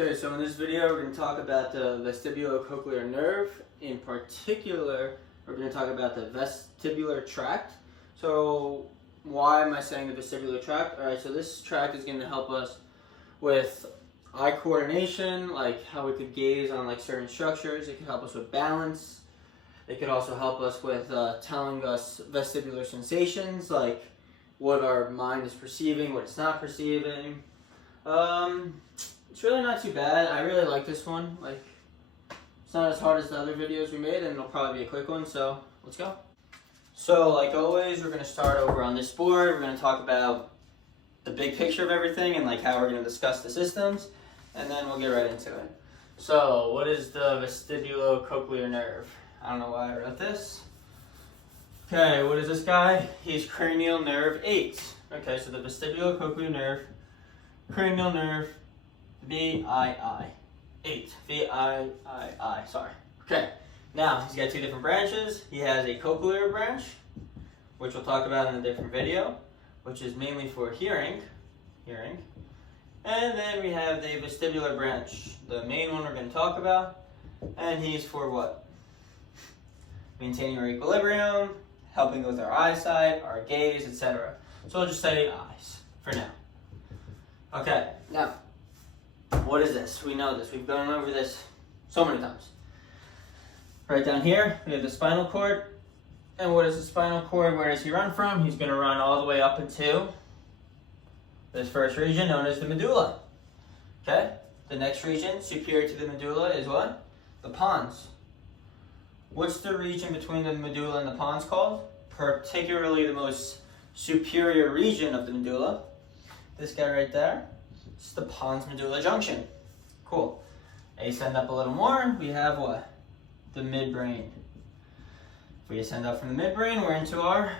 Okay, so in this video we're going to talk about the vestibulocochlear nerve. In particular, we're going to talk about the vestibular tract. So why am I saying the vestibular tract? Alright, so this tract is going to help us with eye coordination, like how we could gaze on like certain structures. It could help us with balance. It could also help us with telling us vestibular sensations, like what our mind is perceiving, what it's not perceiving. It's really not too bad. I really like this one. Like, it's not as hard as the other videos we made, and it'll probably be a quick one, so let's go. So, like always, we're going to start over on this board. We're going to talk about the big picture of everything and like how we're going to discuss the systems, and then we'll get right into it. So, what is the vestibulocochlear nerve? I don't know why I wrote this. Okay, what is this guy? He's cranial nerve 8. Okay, so the vestibulocochlear nerve, cranial nerve, VII, 8, VII, sorry. Okay, now he's got two different branches. He has a cochlear branch, which we'll talk about in a different video, which is mainly for hearing. And then we have the vestibular branch, the main one we're going to talk about, and he's for what? Maintaining our equilibrium, helping with our eyesight, our gaze, etc. So I'll just say eyes for now. Okay, now, what is this? We know this. We've gone over this so many times. Right down here, we have the spinal cord. And what is the spinal cord? Where does he run from? He's going to run all the way up into this first region known as the medulla. Okay? The next region, superior to the medulla, is what? The pons. What's the region between the medulla and the pons called? Particularly the most superior region of the medulla. This guy right there. It's the pons medulla junction. Cool. Ascend up a little more, we have what? The midbrain. If we ascend up from the midbrain, we're into our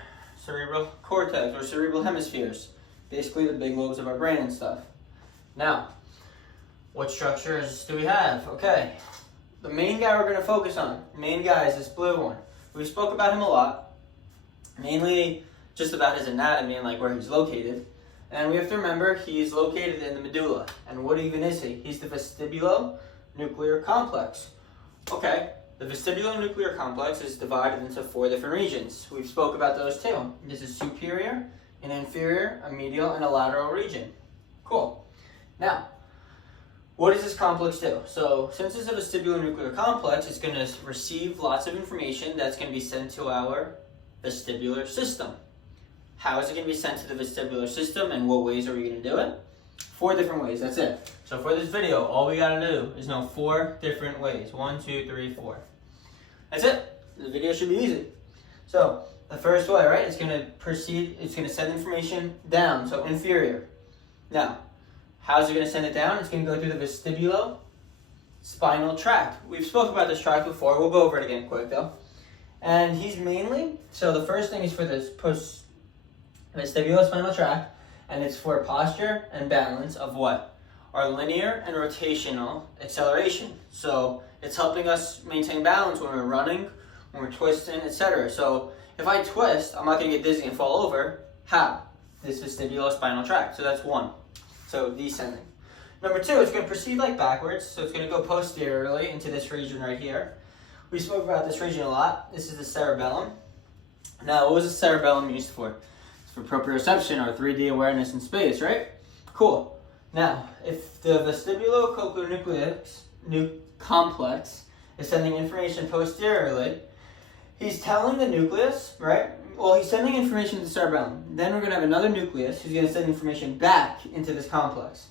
cerebral cortex, or cerebral hemispheres. Basically the big lobes of our brain and stuff. Now, what structures do we have? Okay. The main guy we're going to focus on, main guy is this blue one. We spoke about him a lot, mainly just about his anatomy and like where he's located. And we have to remember he's located in the medulla. And what even is he? He's the vestibulonuclear complex. Okay, the vestibulonuclear complex is divided into 4 different regions. We've spoke about those too. This is superior, an inferior, a medial, and a lateral region. Cool. Now, what does this complex do? So, since it's a vestibulonuclear complex, it's going to receive lots of information that's going to be sent to our vestibular system. How is it going to be sent to the vestibular system, and what ways are we going to do it? 4 different ways, that's it. So for this video, all we got to do is know 4 different ways. 1, 2, 3, 4. That's it. The video should be easy. So, the first way, right, it's going to proceed, it's going to send information down, so inferior. Now, how's it going to send it down? It's going to go through the vestibulospinal tract. We've spoken about this tract before. We'll go over it again quick, though. And he's mainly, so the first thing is for this vestibulospinal tract, and it's for posture and balance of what? Our linear and rotational acceleration. So it's helping us maintain balance when we're running, when we're twisting, etc. So if I twist, I'm not going to get dizzy and fall over. How? This vestibulospinal tract. So that's 1. So descending. Number 2, it's going to proceed like backwards. So it's going to go posteriorly into this region right here. We spoke about this region a lot. This is the cerebellum. Now, what was the cerebellum used for? For proprioception or 3D awareness in space, right? Cool. Now, if the vestibulocochlear complex is sending information posteriorly, he's telling the nucleus, right? Well, he's sending information to the cerebellum. Then we're going to have another nucleus who's going to send information back into this complex.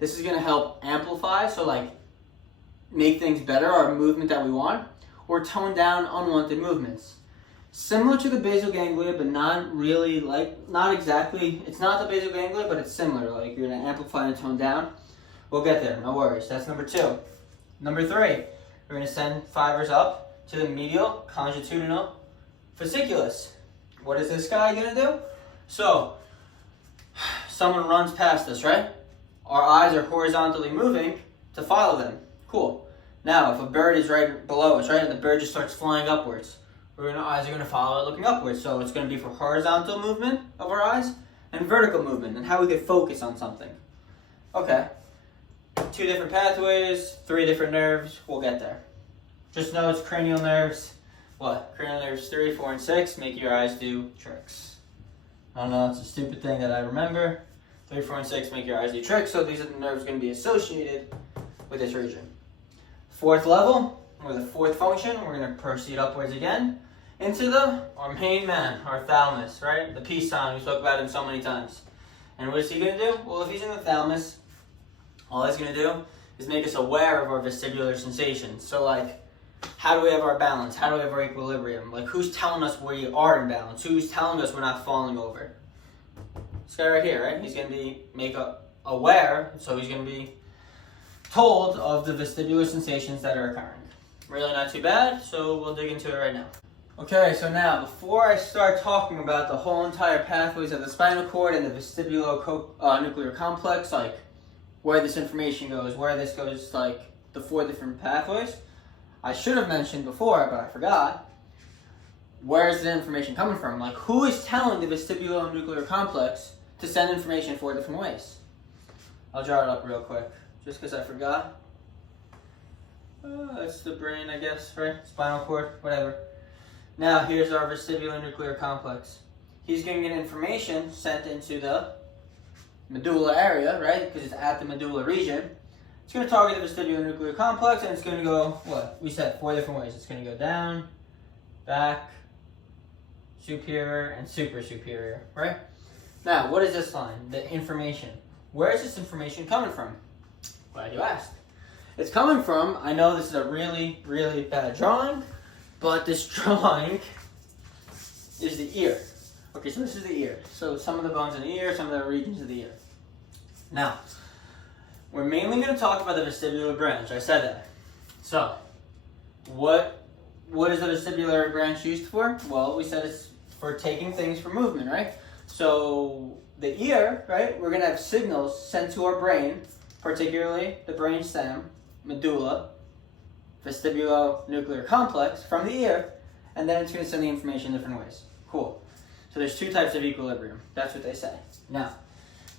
This is going to help amplify, so like make things better, our movement that we want, or tone down unwanted movements. Similar to the basal ganglia, but not really not exactly. It's not the basal ganglia, but it's similar. Like you're going to amplify and tone down. We'll get there, no worries. That's number 2. Number 3, we're going to send fibers up to the medial congitudinal fasciculus. What is this guy going to do? So, someone runs past us, right? Our eyes are horizontally moving to follow them. Cool. Now, if a bird is right below us, right, and the bird just starts flying upwards, our eyes are going to follow it looking upwards. So it's going to be for horizontal movement of our eyes and vertical movement and how we could focus on something. Okay. 2 different pathways, 3 different nerves. We'll get there. Just know it's cranial nerves. What? Cranial nerves 3, 4, and 6 make your eyes do tricks. I don't know, it's a stupid thing that I remember. 3, 4, and 6 make your eyes do tricks, so these are the nerves going to be associated with this region. 4th level, or the 4th function, we're going to proceed upwards again into our main man, our thalamus, right? The peace sign, we spoke about him so many times. And what is he going to do? Well, if he's in the thalamus, all he's going to do is make us aware of our vestibular sensations. So like, how do we have our balance? How do we have our equilibrium? Like, who's telling us we are in balance? Who's telling us we're not falling over? This guy right here, right? He's going to be aware, so he's going to be told of the vestibular sensations that are occurring. Really not too bad, so we'll dig into it right now. Okay, so now, before I start talking about the whole entire pathways of the spinal cord and the vestibulonuclear complex, like where this information goes, where this goes, like the 4 different pathways, I should have mentioned before, but I forgot, where is the information coming from? Like, who is telling the vestibulonuclear complex to send information 4 different ways? I'll draw it up real quick, just because I forgot. That's the brain, I guess, right? Spinal cord, whatever. Now, here's our vestibulonuclear complex. He's going to get information sent into the medulla area, right? Because it's at the medulla region. It's going to target the vestibulonuclear complex, and it's going to go, what? We said 4 different ways. It's going to go down, back, superior, and super superior, right? Now, what is this line? The information. Where is this information coming from? Glad you asked. It's coming from, I know this is a really, really bad drawing, but this drawing is the ear. Okay, so this is the ear. So some of the bones in the ear, some of the regions of the ear. Now, we're mainly going to talk about the vestibular branch. I said that. So, what is the vestibular branch used for? Well, we said it's for taking things for movement, right? So, the ear, right, we're going to have signals sent to our brain, particularly the brain stem, medulla, vestibulonuclear complex from the ear, and then it's going to send the information different ways. Cool. So there's 2 types of equilibrium. That's what they say. Now,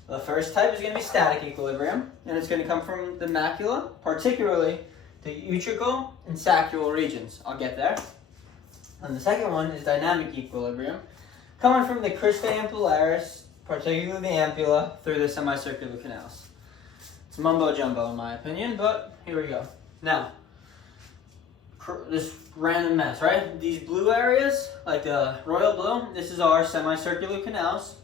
the first type is going to be static equilibrium, and it's going to come from the macula, particularly the utricle and sacral regions. I'll get there. And the second one is dynamic equilibrium, coming from the crista ampullaris, particularly the ampulla, through the semicircular canals. It's mumbo jumbo in my opinion, but here we go. Now, this random mess, right? These blue areas, like the royal blue, this is our semicircular canals,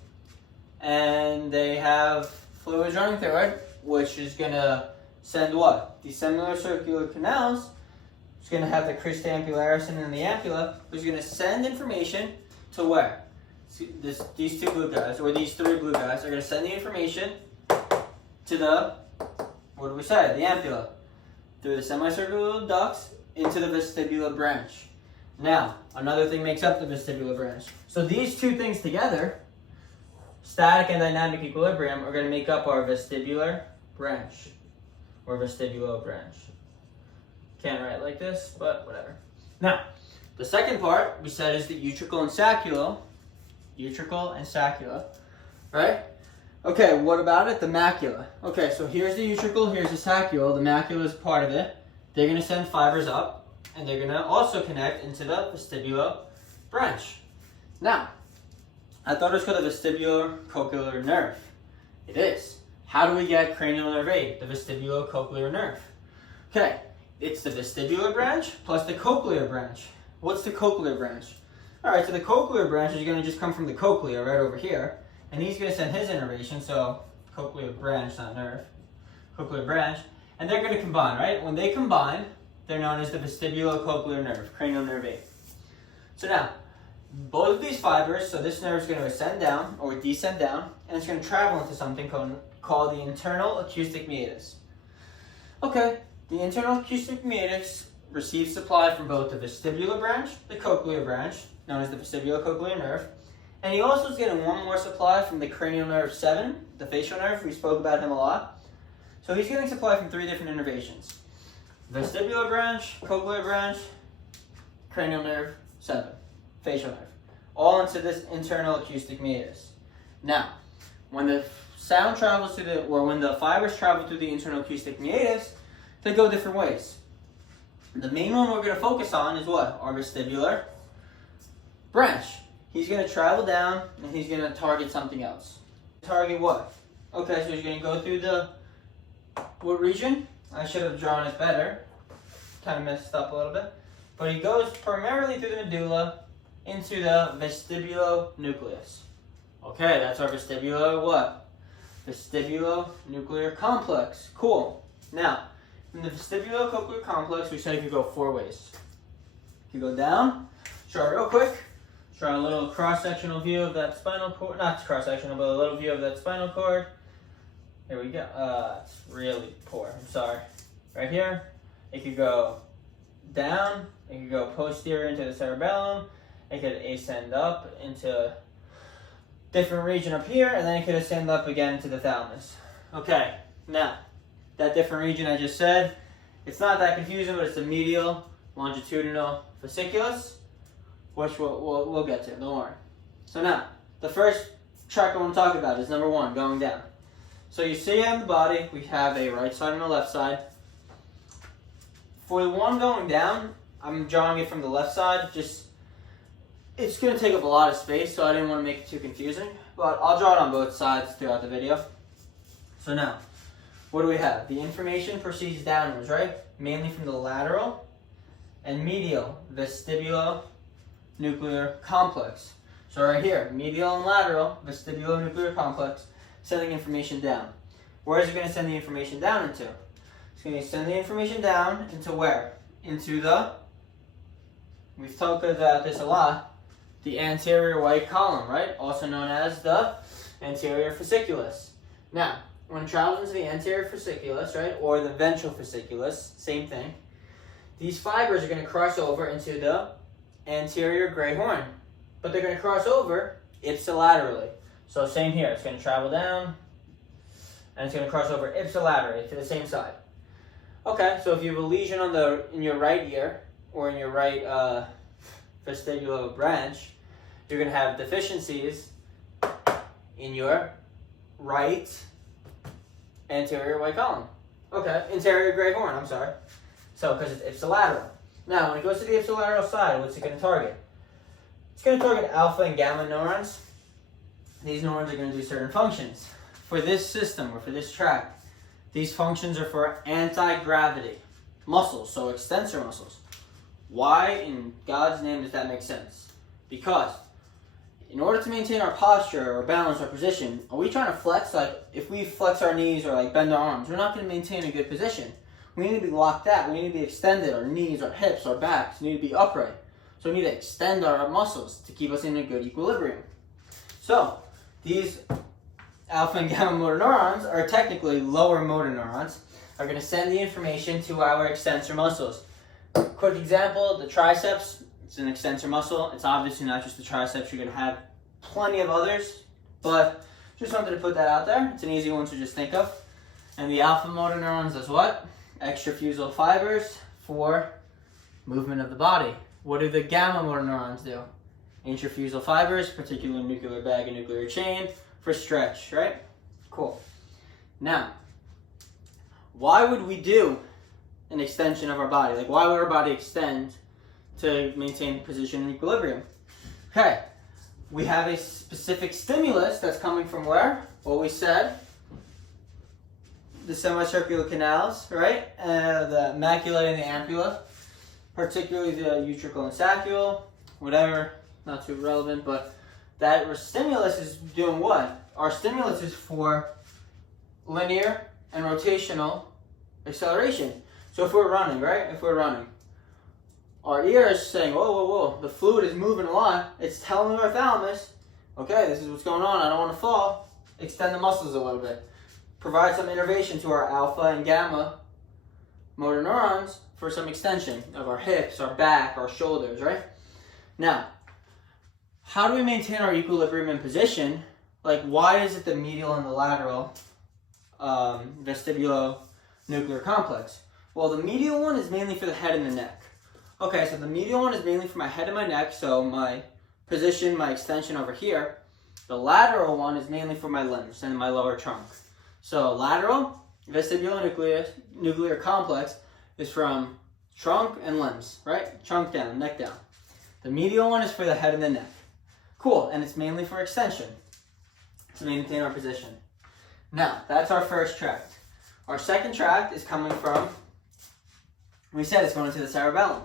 and they have fluids running through it, which is going to send what? These semicircular canals, it's going to have the crista ampullaris and then the ampulla, which is going to send information to where? These 2 blue guys, or these 3 blue guys, are going to send the information to the, what do we say? The ampulla, through the semicircular ducts, into the vestibular branch. Now, another thing makes up the vestibular branch. So these 2 things together, static and dynamic equilibrium, are going to make up our vestibular branch, or vestibular branch. Can't write like this, but whatever. Now, the second part we said is the utricle and sacula. Utricle and sacula, right? Okay, what about it? The macula. Okay, so here's the utricle, here's the sacula. The macula is part of it. They're going to send fibers up, and they're going to also connect into the vestibular branch. Now, I thought it was called the vestibulocochlear nerve. It is. How do we get cranial nerve 8, the vestibulocochlear nerve? Okay, it's the vestibular branch plus the cochlear branch. What's the cochlear branch? All right, so the cochlear branch is going to just come from the cochlea right over here, and he's going to send his innervation, so cochlear branch, not nerve, cochlear branch, and they're going to combine, right? When they combine, they're known as the vestibulocochlear nerve, cranial nerve 8. So now, both of these fibers, so this nerve is going to ascend down or descend down, and it's going to travel into something called the internal acoustic meatus. Okay, the internal acoustic meatus receives supply from both the vestibular branch, the cochlear branch, known as the vestibulocochlear nerve, and he also is getting one more supply from the cranial nerve 7, the facial nerve. We spoke about him a lot. So he's getting supply from 3 different innervations. Vestibular branch, cochlear branch, cranial nerve 7, facial nerve. All into this internal acoustic meatus. Now, when the sound travels through when the fibers travel through the internal acoustic meatus, they go different ways. The main one we're going to focus on is what? Our vestibular branch. He's going to travel down and he's going to target something else. Target what? Okay, so he's going to go through the, what region? I should have drawn it better. Kind of messed up a little bit. But he goes primarily through the medulla into the vestibulonucleus. Okay, that's our vestibular what? Vestibulonuclear complex. Cool. Now, in the vestibulonuclear complex, we said it could go 4 ways. You go down, draw real quick, draw a little cross-sectional view of that spinal cord, not cross-sectional, but a little view of that spinal cord. Here we go. It's really poor, I'm sorry. Right here, it could go down, it could go posterior into the cerebellum, it could ascend up into different region up here, and then it could ascend up again to the thalamus. Okay, now, that different region I just said, it's not that confusing, but it's the medial longitudinal fasciculus, which we'll get to, don't worry. So now, the first track I want to talk about is number 1, going down. So you see on the body, we have a right side and a left side. For the one going down, I'm drawing it from the left side, it's going to take up a lot of space, so I didn't want to make it too confusing, but I'll draw it on both sides throughout the video. So now, what do we have? The information proceeds downwards, right? Mainly from the lateral and medial vestibulonuclear complex. So right here, medial and lateral vestibulonuclear complex, sending information down. Where is it going to send the information down into? It's going to send the information down into where? Into the, we've talked about this a lot, the anterior white column, right? Also known as the anterior fasciculus. Now, when it travels into the anterior fasciculus, right, or the ventral fasciculus, same thing, these fibers are going to cross over into the anterior gray horn, but they're going to cross over ipsilaterally. So same here, it's going to travel down, and it's going to cross over ipsilaterally to the same side. Okay, so if you have a lesion in your right ear, or in your right vestibular branch, you're going to have deficiencies in your right anterior white column. Okay, anterior gray horn, I'm sorry. So, because it's ipsilateral. Now, when it goes to the ipsilateral side, what's it going to target? It's going to target alpha and gamma neurons. These neurons are going to do certain functions. For this system, or for this tract, these functions are for anti-gravity muscles, so extensor muscles. Why in God's name does that make sense? Because in order to maintain our posture or balance our position, are we trying to flex? Like if we flex our knees or like bend our arms, we're not going to maintain a good position. We need to be locked out. We need to be extended. Our knees, our hips, our backs need to be upright. So we need to extend our muscles to keep us in a good equilibrium. So these alpha and gamma motor neurons are technically lower motor neurons, are going to send the information to our extensor muscles. Quick example, the triceps, it's an extensor muscle. It's obviously not just the triceps, you're going to have plenty of others, but just wanted to put that out there. It's an easy one to just think of. And the alpha motor neurons does what? Extrafusal fibers for movement of the body. What do the gamma motor neurons do? Intrafusal fibers, particular nuclear bag and nuclear chain, for stretch, right? Cool. Now, why would we do an extension of our body? Like, why would our body extend to maintain position and equilibrium? Okay, we have a specific stimulus that's coming from where? Well, we said the semicircular canals, right? The macula and the ampulla, particularly the utricle and saccule, whatever, not too relevant, but that stimulus is doing what? Our stimulus is for linear and rotational acceleration. So if we're running, right? If we're running, our ear is saying, whoa, whoa, whoa, the fluid is moving a lot. It's telling our thalamus, okay, this is what's going on. I don't want to fall. Extend the muscles a little bit. Provide some innervation to our alpha and gamma motor neurons for some extension of our hips, our back, our shoulders, right? Now, how do we maintain our equilibrium and position? Like, why is it the medial and the lateral vestibulonuclear complex? Well, the medial one is mainly for the head and the neck. Okay, so the medial one is mainly for my head and my neck, so my position, my extension over here. The lateral one is mainly for my limbs and my lower trunk. So lateral, vestibular nuclear complex is from trunk and limbs, right? Trunk down, neck down. The medial one is for the head and the neck. Cool, and it's mainly for extension to maintain our position. Now, that's our first tract. Our second tract is coming from, we said it's going to the cerebellum.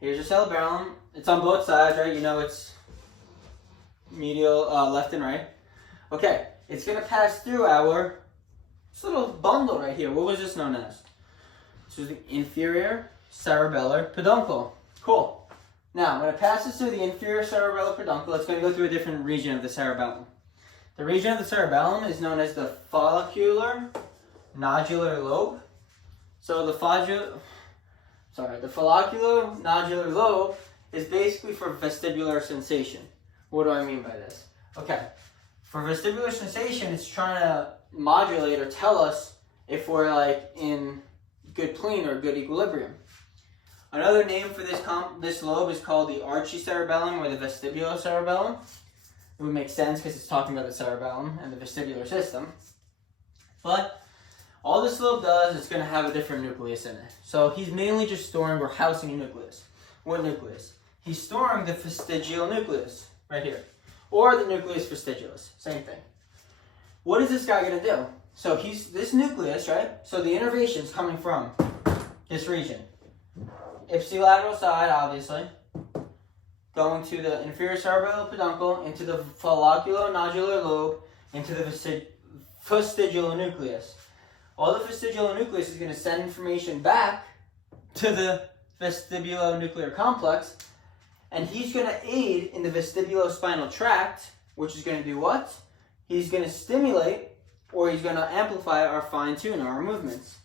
Here's your cerebellum. It's on both sides, right? You know it's medial, left and right. Okay, it's going to pass through our this little bundle right here. What was this known as? This is the inferior cerebellar peduncle. Cool. Now, when it passes through the inferior cerebellar peduncle, it's going to go through a different region of the cerebellum. The region of the cerebellum is known as the follicular nodular lobe. So the follicular nodular lobe is basically for vestibular sensation. What do I mean by this? Okay, for vestibular sensation, it's trying to modulate or tell us if we're like in good plane or good equilibrium. Another name for this lobe is called the archicerebellum or the vestibulocerebellum. It would make sense because it's talking about the cerebellum and the vestibular system. But all this lobe does is going to have a different nucleus in it. So he's mainly just storing or housing a nucleus. What nucleus? He's storing the vestigial nucleus right here. Or the nucleus fastigialis, same thing. What is this guy going to do? So he's this nucleus, right? So the innervation is coming from this region. Ipsilateral side, obviously. Going to the inferior cerebellar peduncle, into the folliculonodular lobe, into the vestigial nucleus. All the vestigial nucleus is going to send information back to the vestibulonuclear complex, and he's going to aid in the vestibulospinal tract, which is going to do what? He's going to stimulate, or he's going to amplify or fine-tune our movements.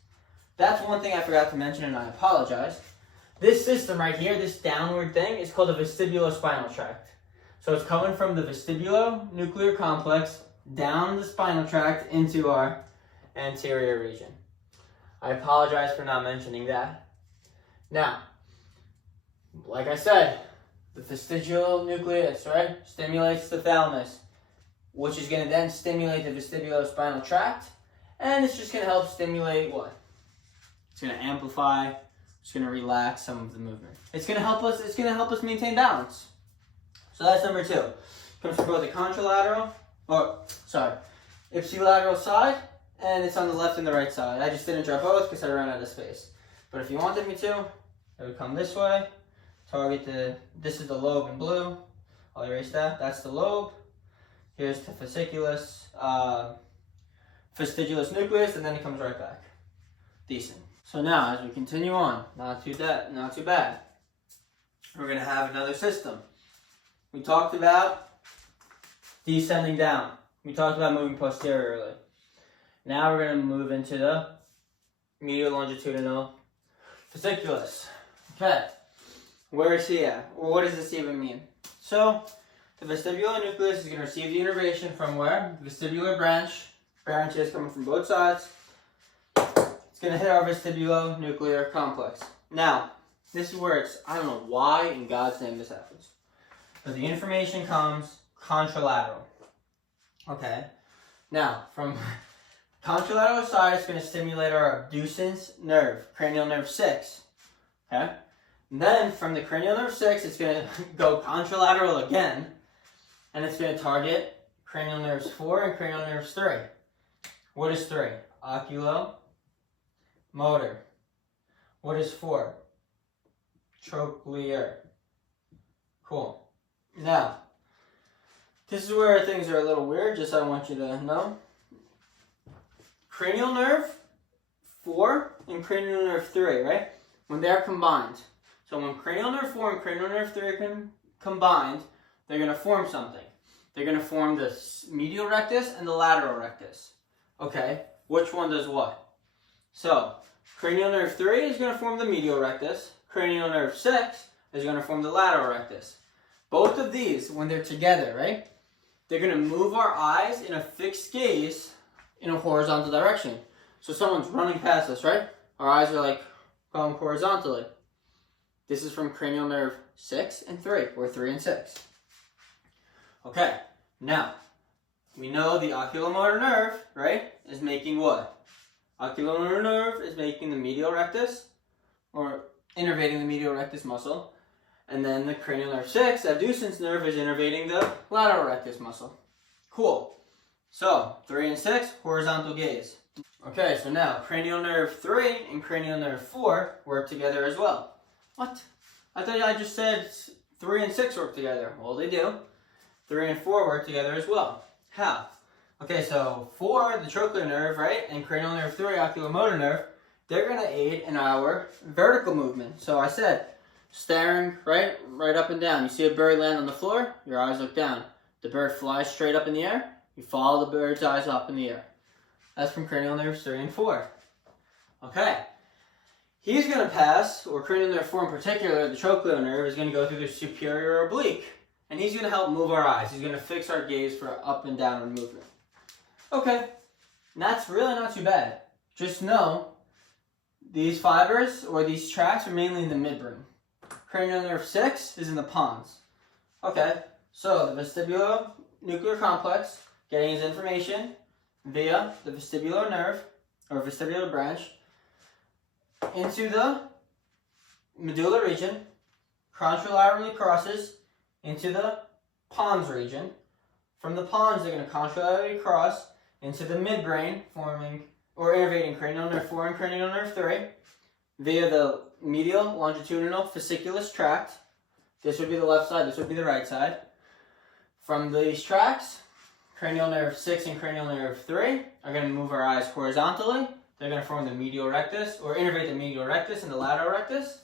That's one thing I forgot to mention, and I apologize. This system right here, this downward thing, is called the vestibulospinal tract. So it's coming from the vestibulonuclear complex down the spinal tract into our anterior region. I apologize for not mentioning that. Now, like I said, the vestigial nucleus, right, stimulates the thalamus, which is going to then stimulate the vestibulospinal tract, and it's just going to help stimulate what? It's going to amplify. It's going to relax some of the movement. It's going to help us. It's going to help us maintain balance. So that's number 2. Comes from both the ipsilateral side, and it's on the left and the right side. I just didn't draw both because I ran out of space. But if you wanted me to, it would come this way. This is the lobe in blue. I'll erase that. That's the lobe. Here's the fastigialis nucleus, and then it comes right back. Decent. So now, as we continue on, not too bad. We're going to have another system. We talked about descending down. We talked about moving posteriorly. Now we're going to move into the medial longitudinal fasciculus. Okay, where is he at? Well, what does this even mean? So, the vestibular nucleus is going to receive the innervation from where? The vestibular branches coming from both sides. It's going to hit our vestibulonuclear complex. Now, this is where I don't know why in God's name this happens. But the information comes contralateral. Okay. Now, from contralateral side, it's going to stimulate our abducens nerve, cranial nerve 6. Okay. And then from the cranial nerve 6, it's going to go contralateral again, and it's going to target cranial nerves 4 and cranial nerves 3. What is 3? Oculomotor. What is 4? Trochlear. Cool. Now, this is where things are a little weird, just I want you to know. Cranial nerve 4 and cranial nerve 3, right? When they're combined. So when cranial nerve 4 and cranial nerve 3 are combined, they're going to form something. They're going to form the medial rectus and the lateral rectus. Okay, which one does what? So, cranial nerve 3 is going to form the medial rectus. Cranial nerve 6 is going to form the lateral rectus. Both of these, when they're together, right, they're going to move our eyes in a fixed gaze in a horizontal direction. So someone's running past us, right? Our eyes are like going horizontally. This is from cranial nerve 6 and 3, or 3 and 6. Okay, Now, we know the oculomotor nerve, right, is making what? Oculomotor nerve is making the medial rectus, or innervating the medial rectus muscle. And then the cranial nerve 6, abducens nerve, is innervating the lateral rectus muscle. Cool. So, 3 and 6, horizontal gaze. Okay, so now cranial nerve 3 and cranial nerve 4 work together as well. What? I thought I just said 3 and 6 work together. Well, they do. 3 and 4 work together as well. How? Okay, so 4, the trochlear nerve, right, and cranial nerve 3, oculomotor nerve, they're going to aid in our vertical movement. So I said, staring, right up and down. You see a bird land on the floor, your eyes look down. The bird flies straight up in the air, you follow the bird's eyes up in the air. That's from cranial nerves 3 and 4. Okay. He's going to pass, or cranial nerve 4 in particular, the trochlear nerve, is going to go through the superior oblique. And he's going to help move our eyes. He's going to fix our gaze for up and downward movement. Okay. And that's really not too bad. Just know, these fibers, or these tracts, are mainly in the midbrain. Cranial nerve 6 is in the pons. Okay. So, the vestibular nuclear complex, getting his information via the vestibular nerve, or vestibular branch, into the medulla region, contralaterally crosses into the pons region. From the pons, they're going to contralaterally cross into the midbrain, forming or innervating cranial nerve 4 and cranial nerve 3 via the medial longitudinal fasciculus tract. This would be the left side, this would be the right side. From these tracts, cranial nerve 6 and cranial nerve 3 are going to move our eyes horizontally. They're going to form the medial rectus, or innervate the medial rectus and the lateral rectus.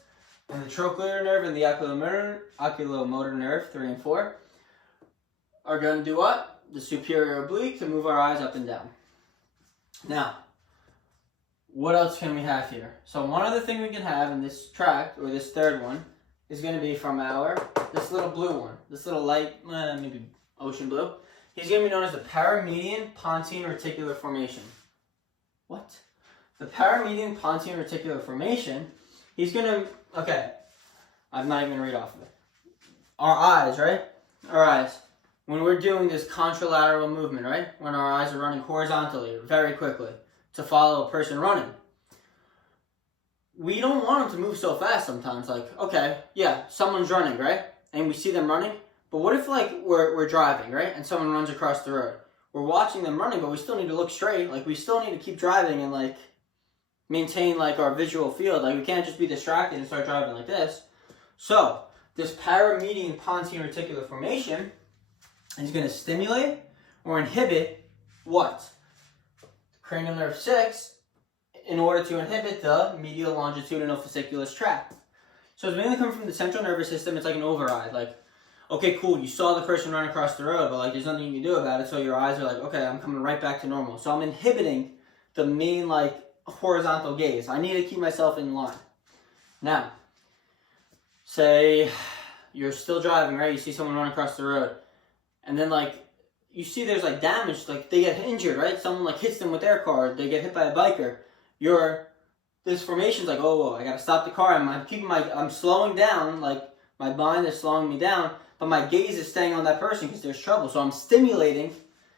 And the trochlear nerve and the oculomotor nerve, 3 and 4, are going to do what? The superior oblique, to move our eyes up and down. Now, what else can we have here? So one other thing we can have in this tract, or this third one, is going to be from this little blue one. This little light, maybe ocean blue. He's going to be known as the paramedian pontine reticular formation. What? The paramedian pontine reticular formation, he's going to, okay, I'm not even going to read off of it. Our eyes, right? Our eyes. When we're doing this contralateral movement, right? When our eyes are running horizontally, very quickly, to follow a person running. We don't want them to move so fast sometimes. Like, okay, yeah, someone's running, right? And we see them running. But what if, like, we're driving, right? And someone runs across the road. We're watching them running, but we still need to look straight. Like, we still need to keep driving and, like, maintain, like, our visual field. Like, we can't just be distracted and start driving like this. So, this paramedian pontine reticular formation is going to stimulate or inhibit what? Cranial nerve 6, in order to inhibit the medial longitudinal fasciculus tract. So it's mainly coming from the central nervous system. It's like an override. Like, okay, cool, you saw the person run across the road, but like there's nothing you can do about it, so your eyes are like, okay, I'm coming right back to normal. So I'm inhibiting the main, like, horizontal gaze. I need to keep myself in line. Now, say you're still driving, right? You see someone run across the road, and then, like, you see there's, like, damage, like, they get injured, right? Someone, like, hits them with their car, they get hit by a biker. This formation's like, oh, whoa, I gotta stop the car. I'm slowing down, like, my mind is slowing me down, but my gaze is staying on that person because there's trouble. So I'm stimulating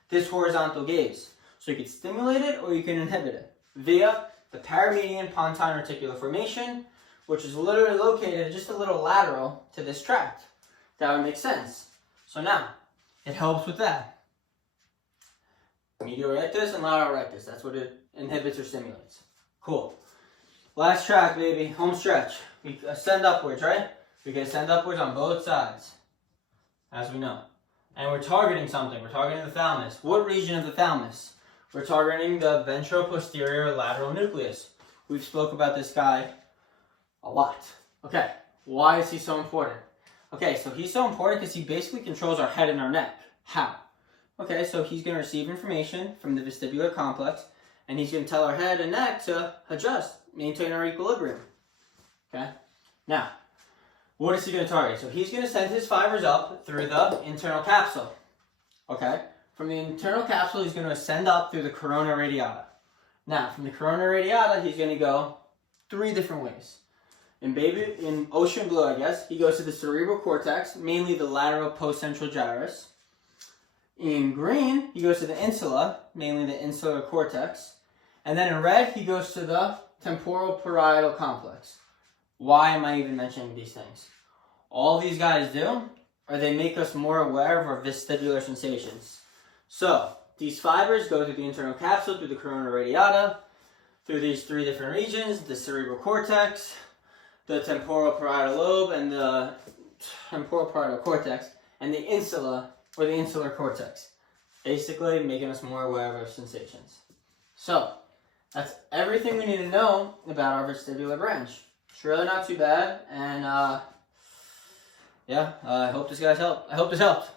this horizontal gaze. So you can stimulate it or you can inhibit it via the paramedian pontine reticular formation, which is literally located just a little lateral to this tract. That would make sense. So now, it helps with that. Medial rectus and lateral rectus. That's what it inhibits or stimulates. Cool. Last track, baby. Home stretch. We ascend upwards, right? We can ascend upwards on both sides, as we know. And we're targeting something. We're targeting the thalamus. What region of the thalamus? We're targeting the ventroposterior lateral nucleus. We've spoke about this guy a lot. Okay, why is he so important? Okay, so he's so important because he basically controls our head and our neck. How? Okay, so he's going to receive information from the vestibular complex, and he's going to tell our head and neck to adjust, maintain our equilibrium. Okay? Now, what is he going to target? So he's going to send his fibers up through the internal capsule. Okay? From the internal capsule, he's going to ascend up through the corona radiata. Now, from the corona radiata, he's going to go 3 different ways. In ocean blue, I guess, he goes to the cerebral cortex, mainly the lateral postcentral gyrus. In green, he goes to the insula, mainly the insular cortex. And then in red, he goes to the temporal parietal complex. Why am I even mentioning these things? All these guys do, or they make us more aware of our vestibular sensations. So, these fibers go through the internal capsule, through the corona radiata, through these three different regions, the cerebral cortex, the temporal parietal lobe, and the temporal parietal cortex, and the insula, or the insular cortex. Basically, making us more aware of our sensations. So, that's everything we need to know about our vestibular branch. It's really not too bad, and I hope this helped.